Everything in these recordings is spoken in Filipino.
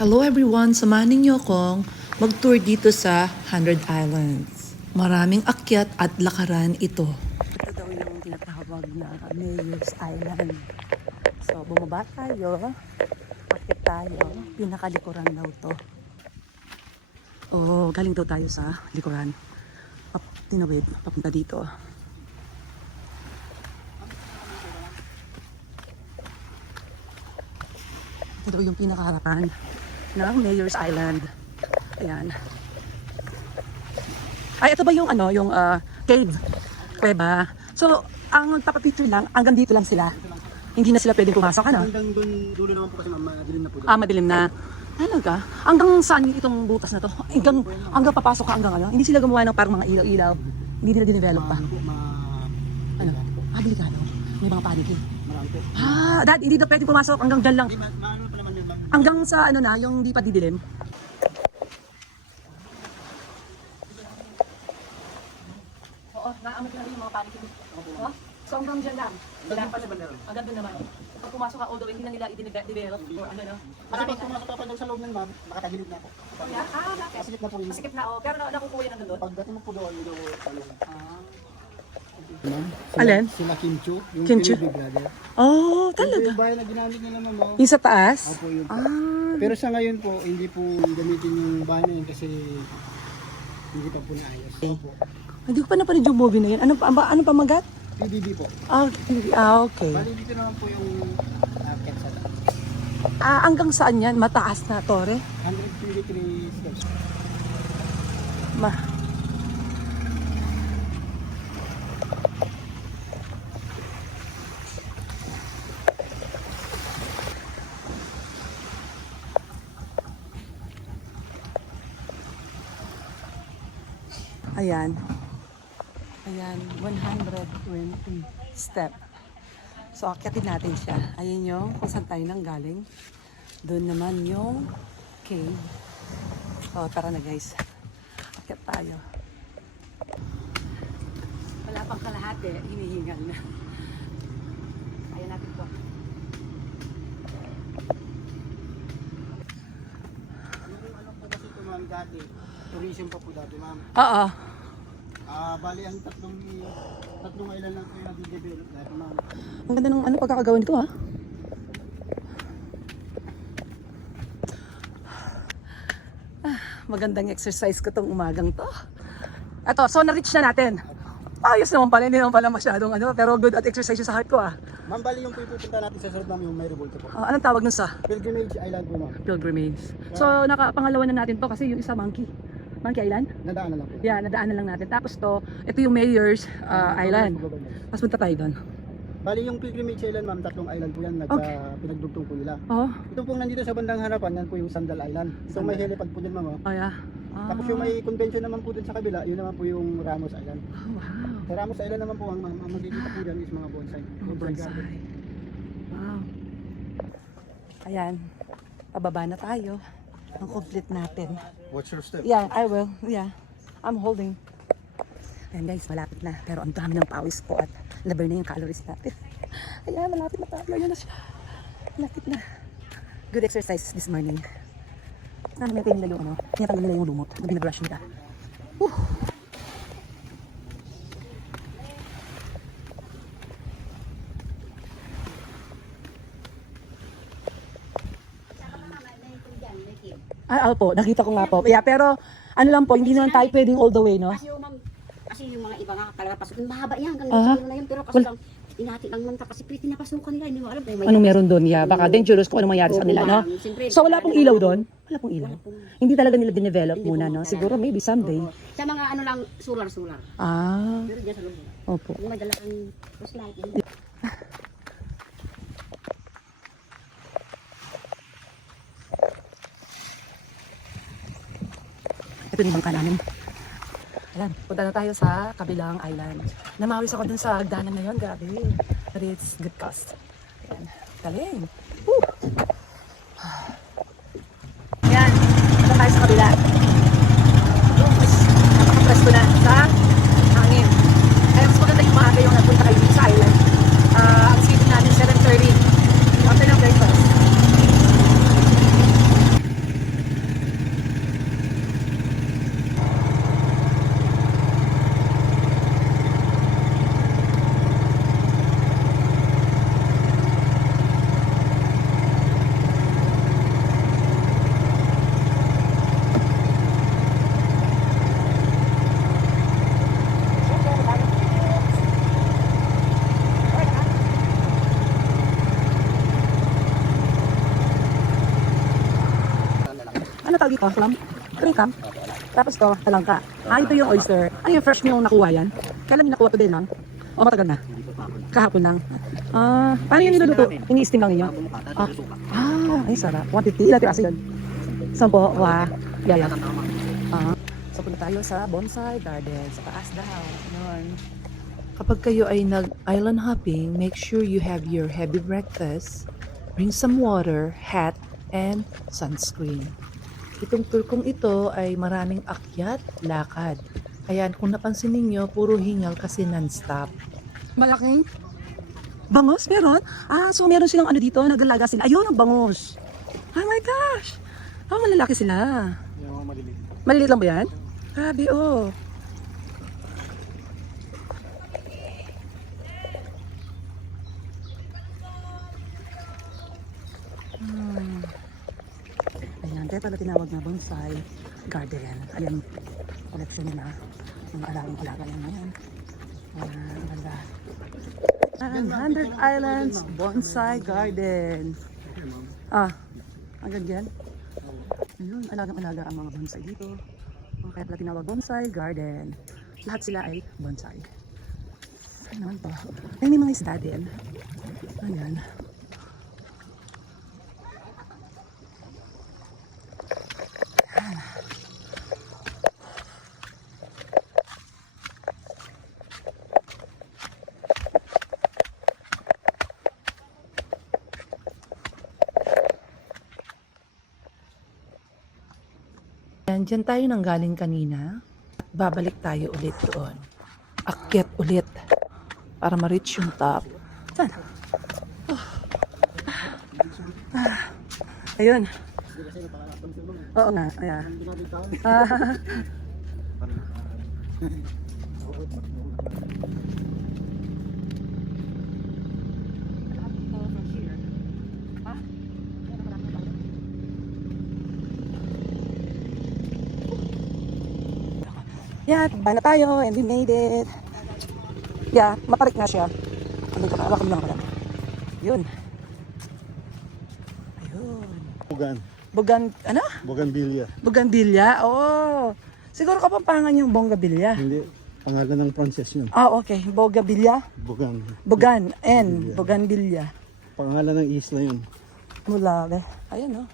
Hello everyone! Samahan niyo akong mag-tour dito sa 100 Islands. Maraming akyat at lakaran ito. Ito daw yung tinatawag na Mayor's Island. So, bumaba tayo. Akyat tayo. Pinakalikuran daw to. Oh, galing daw tayo sa likuran. Tinawid, papunta dito. Ito daw yung pinakaharapan ng Mayor's Island. Ayan. Ay, ito ba yung ano, yung cave? Kuweba. So, ang magpapapicture lang, hanggang dito lang sila. Hindi na sila pwedeng pumasok, ano? Hanggang doon, dulo naman po kasi madilim na po doon. Ah, madilim na. Talaga? Hanggang saan itong butas na to? Hanggang papasok ka hanggang ano? Hindi sila gumawa ng parang mga ilaw-ilaw. Hindi nila dinevelop pa. Ano? Ah, delikado. May mga panikin. Marami po. Ah, dad, hindi na pwedeng pumasok. Hanggang dyan lang. Hindi, maano pa naman yun, ma'am. Hanggang sa ano na, yung di pa didilim. Oo, naamoy na rin yung mga panikin. Oh? So hanggang dyan lang. Hanggang doon naman. Pag pumasok ka, although hindi na nila i-develop or ano no. Kasi pag pumasok pa doon sa loob ng ma'am, makatagilid na ako. Yeah? Ah, bakit? Masikip na po yun. Masikip na, oh. Pero nakukuha yan doon. Pagdating mo po doon, medyo sa loob. Ma'am, Alin? sila Kim Chu, yung Kim Chu? Big Brother. Oh, Ito talaga. yung bahay na ginamit nila, ma'am. Oh. Yung sa taas? Opo, yun po. Ah. Pero sa ngayon po, hindi po gamitin yung bahay na yun kasi hindi pa po naayos. Opo. Hindi ko pa napanood yung movie na yun. Ano pa magat? PBB po. Okay. Bali dito naman po yung market sa taas. Ah, hanggang saan yan? Mataas na tore? 123 steps. Ayan. Ayan, 120 step. So, akyatin natin siya. Ayan yung kung saan tayo nang galing. Doon naman yung cave. So, tara na guys. Akyat tayo. Wala pang kalahati, hinihingal na. Ayan natin po. Yung ano po kasi ito, ma'am, dati. Tourism pa po dati, ma'am. Oo. Bali ang tatlong island lang po yung nade-develop dati, ma'am. Ang ganda ng ano pagkakagawa nito ha. Magandang exercise ko tong umagang to. Eto, so na-reach na natin. Ayos naman pala, hindi naman pala masyadong ano, pero good at exercise yung sa heart ko ah. Ma'am, bali yung pupunta natin sa sunod, ma'am, yung may revolta po. Anong tawag nun sa? Pilgrimage Island po, ma'am. Pilgrimage. So nakapangalawa na natin to kasi yung isa Monkey. Monkey Island? Nadaan na lang po. Yeah, nadaanan lang natin. Tapos to, ito yung Mayor's Island. Tapos punta tayo doon. Bali yung Pilgrimage Island, ma'am, tatlong island po yan, pinagdugtong po nila. Oh, Ito pong nandito sa bandang harapan, yan po yung Sandal Island. So may helipad po dyan, ma'am. Oh. oh yeah. Tapos yung may convention naman po dun sa kabila, yun naman po yung Ramos Island. Oh, wow. Sa Ramos Island naman po, ang magkikita po dyan is mga bonsai. Bonsai. garden. Wow. Ayan. Pababa na tayo. Ang complete natin. Watch your step. Yeah, I will. Yeah. I'm holding. Ayan guys, malapit na. Pero ang dami ng pawis po at labar na yung calories natin. Ayan, malapit na tayo. Ayan na siya. Malapit na. Good exercise this morning. Ano may nila yung ano? Tinatanggal nila yung lumot. Hindi na-brush nila. Whew. Po, nakita ko nga po. Yeah, pero ano lang po, hindi naman tayo pwedeng all the way, no? Kasi yung mga iba nga akala pasukin mahaba yan hanggang na yun, pero kasi lang inati lang man kasi pinapasukan nila, hindi mo alam kung may Anong meron doon? Yeah, baka dangerous kung anong mangyari sa kanila, no? So wala pong ilaw doon? Wala pong ilaw? Hindi talaga nila dinevelop muna, no? Siguro maybe someday. sa mga ano lang solar. Ah, Pero diyan sa loob. opo. Yung may dalang flashlight. Ito yung bangka namin. Ayan, punta na tayo sa kabilang island. Namawis ako dun sa hagdanan na yun, grabe. But it's good cost. Ayan, galing. Woo! Ayan, punta tayo sa kabila. Napaka-press ko na sa hangin. Kaya mas maganda yung maaga yung nagpunta kayo sa island. Ang city natin 7:30. After ng breakfast. Ano tawag dito? Clam? Clam? Tapos to, talangka. Ito yung oyster. Ano yung fresh nyo nakuha yan? Kailan nyo nakuha to din lang? O matagal na? Kahapon lang. Paano yun niluluto? Ini-steam lang ninyo? Ay sarap. 150. Ilan piraso yun? 10. Wow. Yaya. So punta tayo sa bonsai garden. Sa taas daw. Yun. Kapag kayo ay nag-island hopping, make sure you have your heavy breakfast, bring some water, hat, and sunscreen. Itong tour kong ito ay maraming akyat, lakad. Kaya kung napansin ninyo, puro hingal kasi non-stop. Malaking bangus meron? So meron silang ano dito, nagalaga sila. Ayun, ang bangus. Oh my gosh. Malalaki sila. Yung mga maliliit. Maliliit lang ba yan? Grabe, oh. Ayan, kaya pala tinawag na bonsai garden. Ayan, collection nila. Mga alagang-alaga yan ngayon. Ang ganda. 100 Islands Bonsai Garden. Hanggang dyan. Ayun, alagang-alaga ang mga bonsai dito. Kaya pala tinawag bonsai garden. Lahat sila ay bonsai. Saan naman to? Ay, may mga isda din. Ayan. Yan, dyan tayo nang galing kanina. Babalik tayo ulit doon. Akyat ulit para ma-reach yung top. Saan? Ayun. Oo nga, ayan. Yeah, baba na tayo and we made it. Yeah, matarik na siya. Ano ka, hawakan mo lang pala. Yun. Ayun. Ano? Bougainvillea. Bougainvillea? Oo. Siguro kapampangan yung Bougainvillea. Hindi, pangalan ng Frances yun. Okay. Bougainvillea. Bougainvillea. Pangalan ng isla yun. Mula, ayun, no?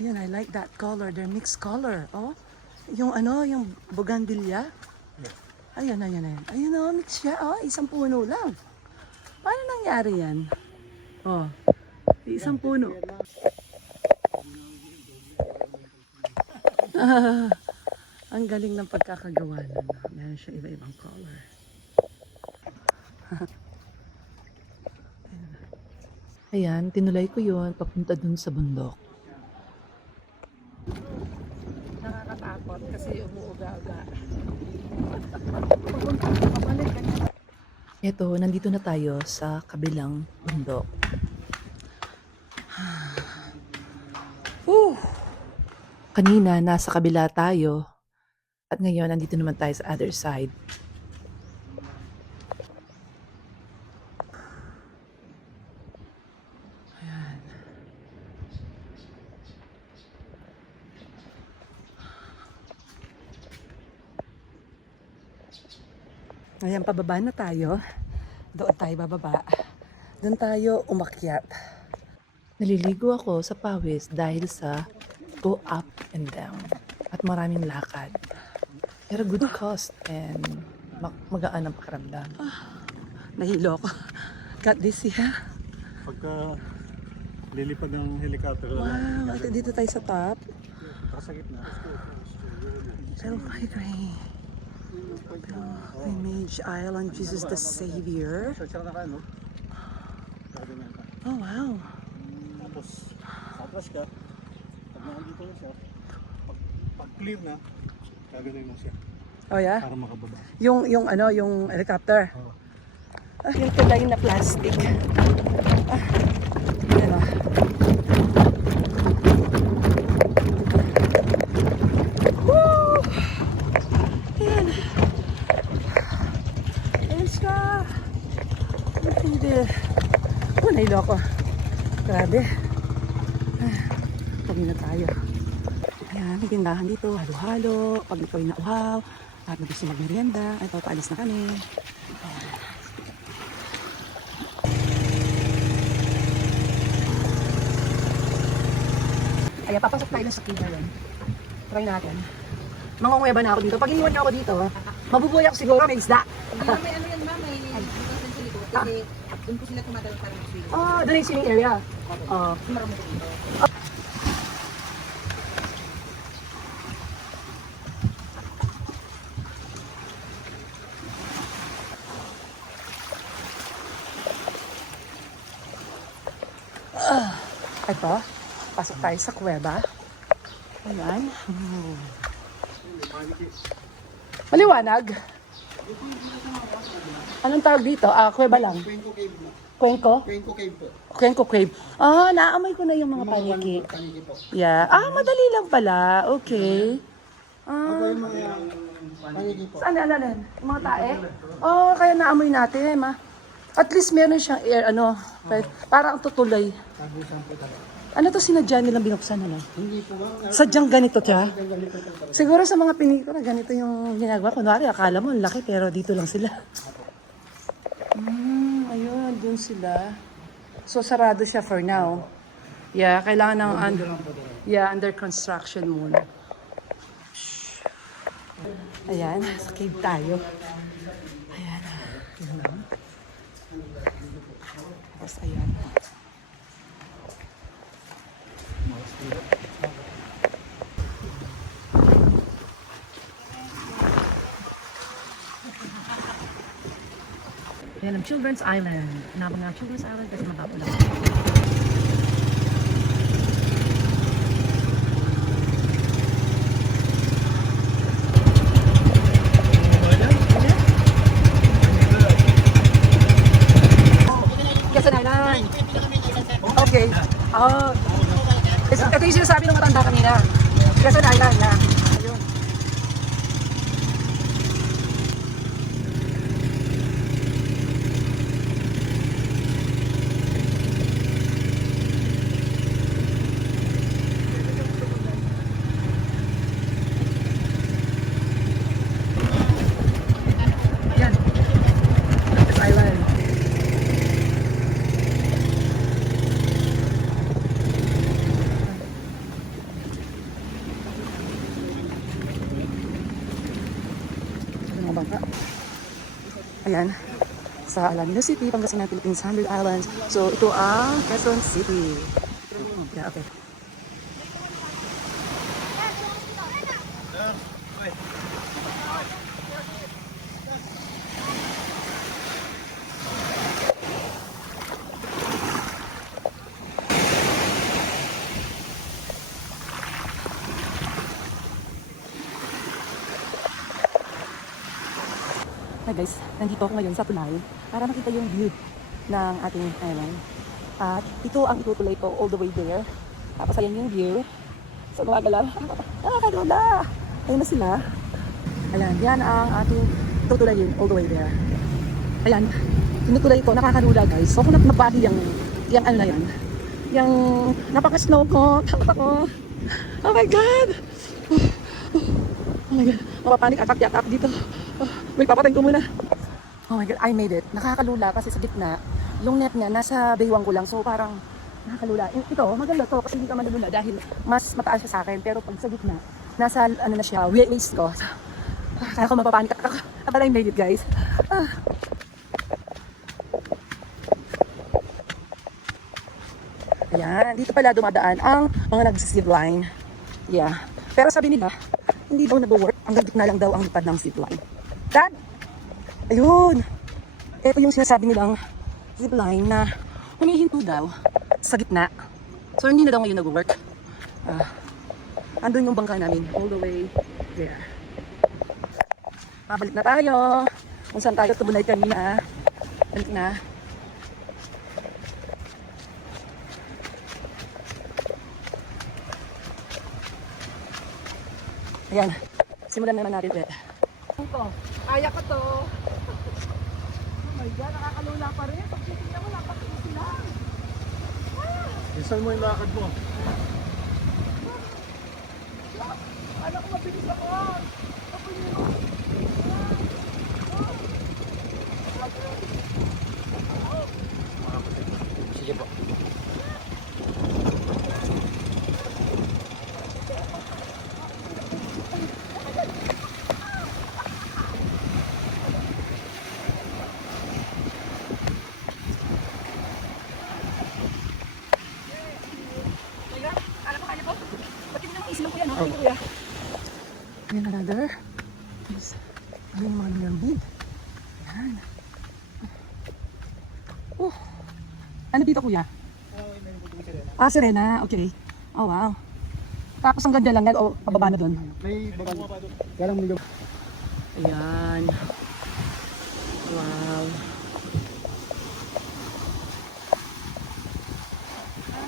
Ayan, I like that color. They're mixed color. Oh, yung ano, yung bougainvillea. Ayun. Ayun, oh, mix siya. Oh, isang puno lang. Paano nangyari yan? Oh, isang puno. Ang galing ng pagkakagawa nun. Meron siya iba-ibang color. Ayan, tinulay ko yun papunta dun sa bundok. Nakakatakot kasi umuuga-uga. Eto, nandito na tayo sa kabilang bundok. Kanina, nasa kabila tayo. At ngayon, nandito naman tayo sa other side. Ayan, pababa na tayo. Doon tayo bababa. Doon tayo umakyat. Naliligo ako sa pawis dahil sa go up and down. At maraming lakad. Pero good cost and magaan ang pakiramdam. Nahilo ko. Got this, yeah. Pagka lilipad ng helicopter, Wow, dito tayo sa top. sa gitna. Pellegrini. Pilgrimage Island, Jesus the Savior. Sa tsaka ka, no? Kaganyan ka. Oh, wow. Tapos, atras ka. Pag nakandito na siya, pag clear na, kaganyan mo siya. Oh, yeah? Para makababa. Yung ano, yung helicopter. Oo. Yung tulay na plastic. Yan o. Woo! Yan. Nahilo ako. Grabe. Pagin na tayo. Ayan, may tindahan dito. Halo-halo. Pag ikaw ay nauhaw. At gusto magmerienda. Ay, papaalis na kami. Ayan, papasok tayo sa cave na yun. Try natin. Mangunguweba na ako dito. Pag iniwan niyo ako dito, mabubuhay ako siguro, may isda. May ano yan, ma'am, may bukas sa likod. Kasi doon po sila tumatawag para mag-swim. Doon yung swimming area. Marami po dito. Ito, pasok tayo sa kuweba. Ayan. Maliwanag. Anong tawag dito? Kuweba lang. Cuenco Cave na. Cuenco? Cuenco Cave po. Cuenco Cave. Naamoy ko na yung mga paniki. Paniki po. Yeah. Madali lang pala. Okay. Ako yung mga paniki po. Saan yan? Yung mga tae? Kaya naamoy natin, ma. At least meron siyang air, parang tutuloy. Sabi saan po talaga. Ano to sinadya nilang binuksan, Hindi po ba? Sadyang ganito siya. Ganito po talaga. Siguro sa mga pinikura, ganito yung ginagawa. Kunwari, akala mo, ang laki, pero dito lang sila. Ayun, dun sila. So, sarado siya for now. Yeah, kailangan ng under construction muna. Ayan, sa cave tayo. Ayan. Tapos, ayan. Yan ang Children's Island. Hanapin nga ang Children's Island kasi mabapo lang. Quezon Island. Okay. Ito yung sinasabi ng matanda kanina. Quezon Island na. Ayun. Yan. Quezon Island. Ayan, sa Alameda City, Pangasinan, Philippines, 100 Islands. So, ito ang Quezon City. Yeah, okay. Hi guys, nandito ako ngayon sa Tulay para makita yung view ng ating island. At ito ang itutulay ko all the way there. Tapos ayan yung view. So gumagalaw. Nakakaganda! Ayun na sila. Ayan, yan ang ating tutulayin all the way there. Ayan, tinutulay ko. Nakakalula guys. So kung nabali yung ano na yan. Yung napaka-snow ko. Takot ako. Oh my God! Oh my God. Mapapanik. Atak-yatak dito. Wait, papatayin ko muna. Oh my God, I made it. Nakakalula kasi sa gitna, yung net niya nasa baywang ko lang. So parang nakakalula. Ito, maganda to kasi hindi ka malulula dahil mas mataas siya sa akin. Pero pag sa gitna, nasa ano na siya, waist ko. Kaya ko mapapanik. Akala I made it guys. Ayan, dito pala dumadaan ang mga nag-zipline. Yeah. Pero sabi nila, hindi daw nag-work. Hanggang gitna lang daw ang lipad ng zipline. Dad! Ayun! Ito yung sinasabi nilang zipline na humihinto daw sa gitna. So hindi na daw ngayon nag-work. Andun yung bangka namin all the way there. Pabalik na tayo. Kung saan tayo tubunay kanina. Balik na. Ayan. Simulan naman natin ulit. Kaya ko to. my God, nakakalula pa rin. Pag titignan mo, napaka-easy lang. Isan mo yung lakad mo. Anak ko, mabilis ako. Ako yun. Sige po. Kuya, alam mo kaya po? Ba't hindi naman easy lang kuya, no? Thank you, kuya. Ayan, another. Guys, ayan yung mga nilambig. Ayan. Oh. Ano dito kuya? Ah, Serena. Okay. Oh, wow. Tapos ang ganda lang yan. O, pababa na doon. May bagal. Galang nilo. Ayan. Wow.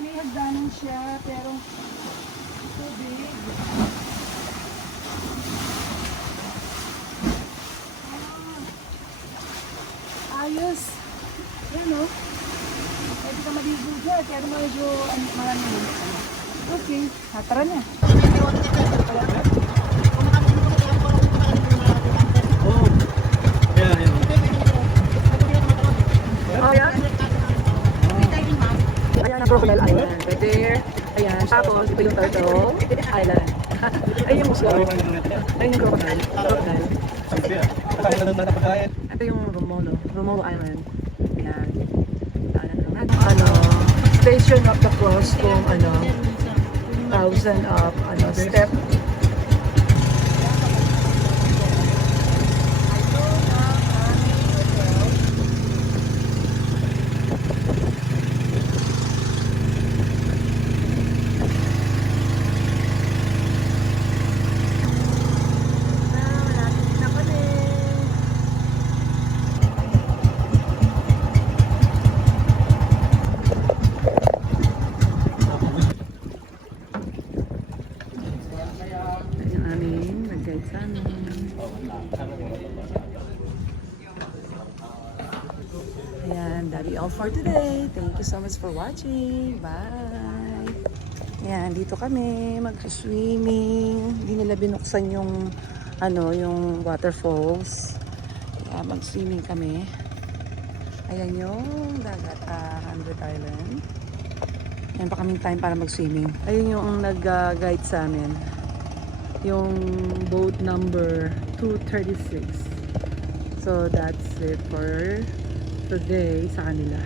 May hagdanan siya, pero tubig. Ayos. Yan o. Pwede ka maligo dyan, pero medyo marami. Okay, tara na. Oh. Ayan, ayan. Oh, yan. Ayan ang Crocodile Island. Right there. Ayan. Tapos, ito yung Turtle Island. Ay, yung muslo. Ayun yung Crocodile. Crocodile. Ito yung Romolo. Romolo Island. Ayan. Ano, Station of the Cross kung ano, 1,000 of step. Yung aming nag-guide sa amin. Ayan, that'll be all for today. Thank you so much for watching. Bye! Ayan, dito kami mag-swimming. Hindi nila binuksan yung yung waterfalls. Kaya mag-swimming kami. Ayan yung dagat, Hundred Island. Ayan pa kaming time para mag-swimming. Ayun yung nag-guide sa amin. Yung boat number 236. So that's it for today sa kanila.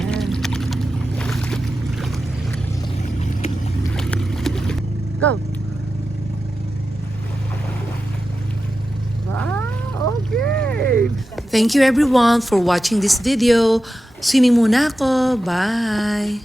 Ayan. Go! Wow! Okay! Thank you everyone for watching this video. Swimming muna ako. Bye!